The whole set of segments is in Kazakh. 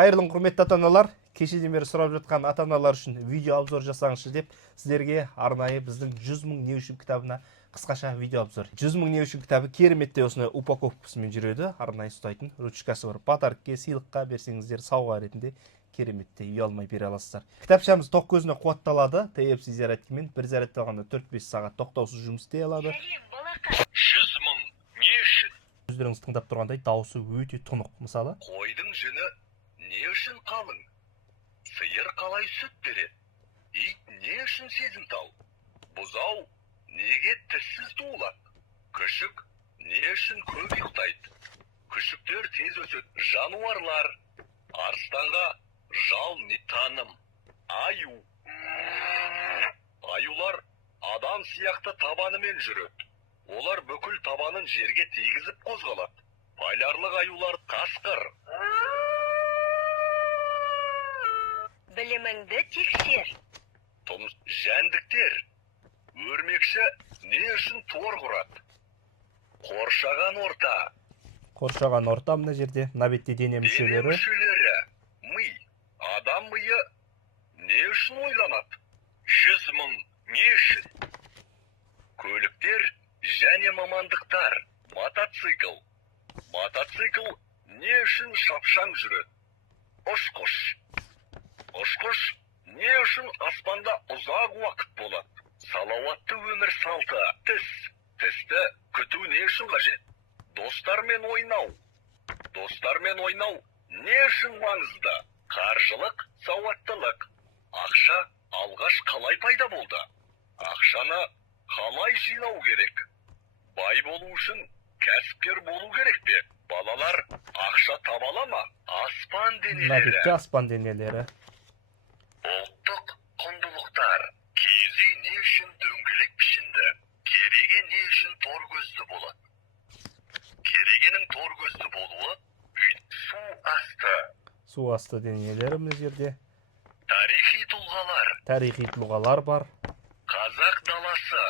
Қайырлы құрметті ата-аналар, кешеден бері сұрап жатқан ата-аналар үшін видео обзор жасаңызшы деп сіздерге арнайы біздің 100 мың не үшін кітабына қысқаша видео обзор. 100 мың не үшін кітабы кереметте осындай упаковкасымен жүреді, арнайы ұстайтын ручкасы бар. Подаркке, сыйлыққа берсеңіздер сауға ретінде кереметте ұялмай бере аласыздар. Кітапшамыз тоқ көзіне қуатталады, TFC зарядкамен бір зарядталғанда 4-5 сағат тоқтаусыз жұмыс істей алады. 100 мың не үшін? Өздеріңіз тыңдап тұрғандай дауысы өте тұнық. Мысалы, Қойдың жүні не үшін қалың? Сиыр қалай сүт береді? Ит не үшін сезімтал? Бұзау неге тіссіз туылады? Күшік не үшін көп ұйықтайды? Күшіктер тез өседі. Жануарлар арыстанға жал не таным? Аю. Аюлар адам сияқты табанымен жүреді. Олар бүкіл табанын жерге тигізіп қозғалады. Полярлық аюлар қасқыр. Біліміңді тексер. Жәндіктер. Өрмекші не үшін тор құрады? Қоршаған орта. қоршаған орта мына жерде, мына бетте дене Дене мүшелері. мүшелері. Ми. Адам миы не үшін ойланады? 100 мың не үшін? Көліктер және мамандықтар. Мотоцикл. Мотоцикл не үшін шапшаң жүреді? Ұшқыш. Ұшқыш не үшін аспанда ұзақ уақыт болады? Салауатты өмір салты. Тіс. Тісті күту не үшін қажет? Достармен ойнау. Достармен ойнау не үшін маңызды? Қаржылық сауаттылық. Ақша алғаш қалай пайда болды? Ақшаны қалай жинау керек? Бай болу үшін кәсіпкер болу керек пе? Балалар ақша таба ала ма? Аспан Мына денелері. бетте аспан денелері. Ұлттық құндылықтар. Киіз үй не үшін дөңгелек пішінді? Кереге не үшін тор көзді болады? Керегенің тор көзді болуы су асты. Су асты денелері мына жерде. Тарихи тұлғалар. Тарихи тұлғалар бар. Қазақ даласы.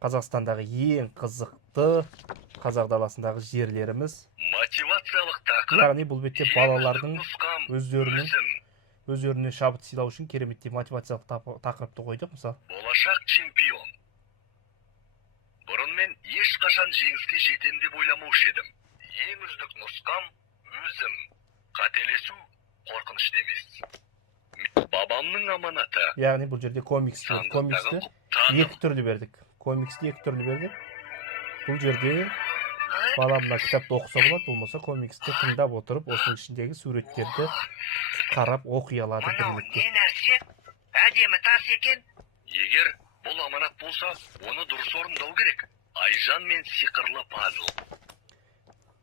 Қазақстандағы ең қызықты қазақ даласындағы жерлеріміз. Мотивациялық тақырып. Яғни бұл бетте балалардың нұсқам өздерінің өзім. өздеріне шабыт сыйлау үшін кереметтей мотивациялық тақырыпты қойдық. Мысалы, Болашақ чемпион. Бұрын мен ешқашан жеңіске жетем деп ойламаушы едім. Ең үздік нұсқам өзім. Қателесу қорқынышты емес. Бабамның аманаты. яғни бұл жерде комиксті Сандықтағы екі түрлі бердік. Комиксті екі түрлі бердік. Бұл жерде баламна кітапты оқыса болады, болмаса комиксті тыңдап отырып, осының ішіндегі суреттерді қарап оқи алады бірлікте. нәрсе? Әдемі тас екен. Егер бұл аманат болса, оны дұрыс орындау керек. Айжан мен сиқырлы пазл.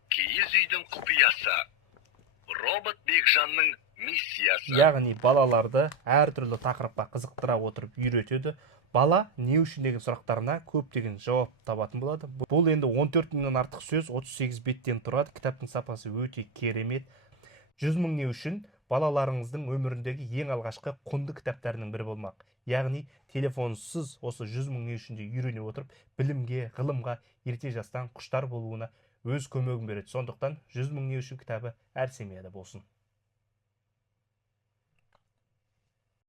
Киіз үйдің құпиясы. Робот Бекжанның миссиясы. Яғни балаларды әртүрлі тақырыпқа қызықтыра отырып үйретеді. Бала не үшін деген сұрақтарына көптеген жауап табатын болады. Бұл енді 14 мыңнан артық сөз 38 беттен тұрады. Кітаптың сапасы өте керемет. 100 мың не үшін балаларыңыздың өміріндегі ең алғашқы құнды кітаптарының бірі болмақ. Яғни телефонсыз осы 100 мың не үшінде үйрене отырып, білімге, ғылымға, ерте жастан құштар болуына өз көмегін береді. Сондықтан 100 мың не үшін кітабы әр семьяда болсын.